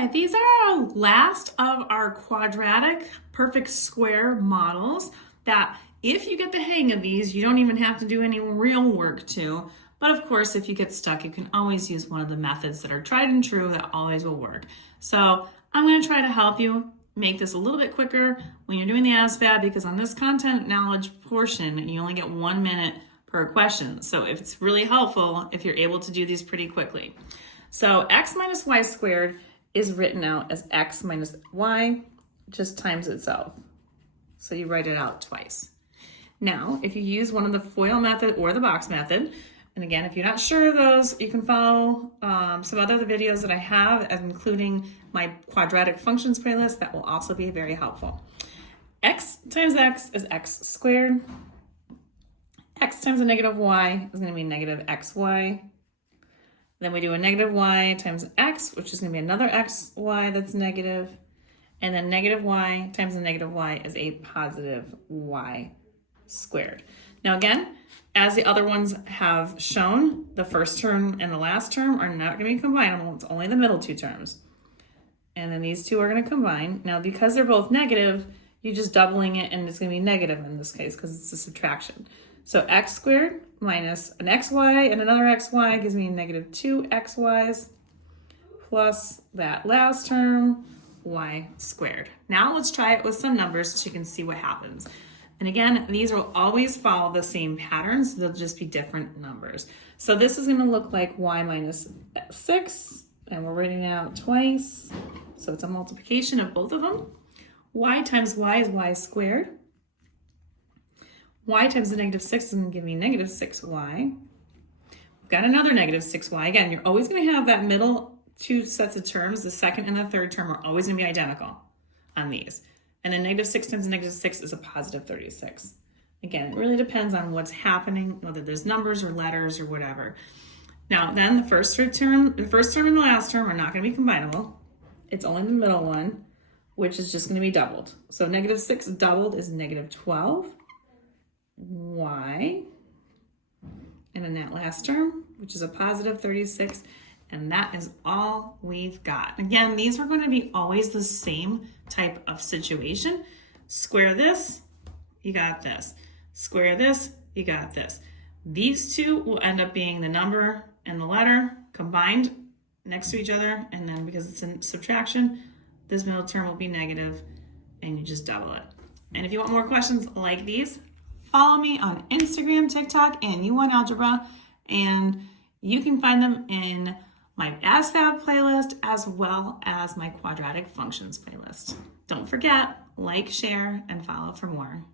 right, these are our last of our quadratic perfect square models that if you get the hang of these, you don't even have to do any real work to. But of course, if you get stuck, you can always use one of the methods that are tried and true that always will work. So I'm going to try to help you make this a little bit quicker when you're doing the ASVAB, because on this content knowledge portion, you only get 1 minute per question. So if it's really helpful if you're able to do these pretty quickly. So x minus y squared is written out as x minus y just times itself. So you write it out twice. Now, if you use one of the FOIL method or the box method, and again, if you're not sure of those, you can follow some other videos that I have, including my quadratic functions playlist that will also be very helpful. X times x is x squared. X times a negative y is going to be negative xy. Then we do a negative y times x, which is going to be another xy that's negative. And then negative y times a negative y is a positive y squared. Now again, as the other ones have shown, the first term and the last term are not going to be combinable. It's only the middle two terms. And then these two are going to combine. Now, because they're both negative, you're just doubling it, and it's going to be negative in this case because it's a subtraction. So x squared minus an xy and another xy gives me negative 2 xy's plus that last term, y squared. Now let's try it with some numbers so you can see what happens. And again, these will always follow the same patterns. They'll just be different numbers. So this is going to look like y minus 6, and we're writing it out twice. So it's a multiplication of both of them. Y times y is y squared. Y times the negative 6 is going to give me negative 6y. We've got another negative 6y. Again, you're always going to have that middle two sets of terms. The second and the third term are always going to be identical on these. And then negative 6 times negative 6 is a positive 36. Again, it really depends on what's happening, whether there's numbers or letters or whatever. Now, then the first term and the last term are not going to be combinable. It's only the middle one, which is just going to be doubled. So negative 6 doubled is negative 12y. And then that last term, which is a positive 36. And that is all we've got. Again, these are going to be always the same type of situation. Square this, you got this. Square this, you got this. These two will end up being the number and the letter combined next to each other. And then because it's in subtraction, this middle term will be negative, and you just double it. And if you want more questions like these, follow me on Instagram, TikTok, and YouWantAlgebra. And you can find them in my ASVAB playlist as well as my quadratic functions playlist. Don't forget, like, share, and follow for more.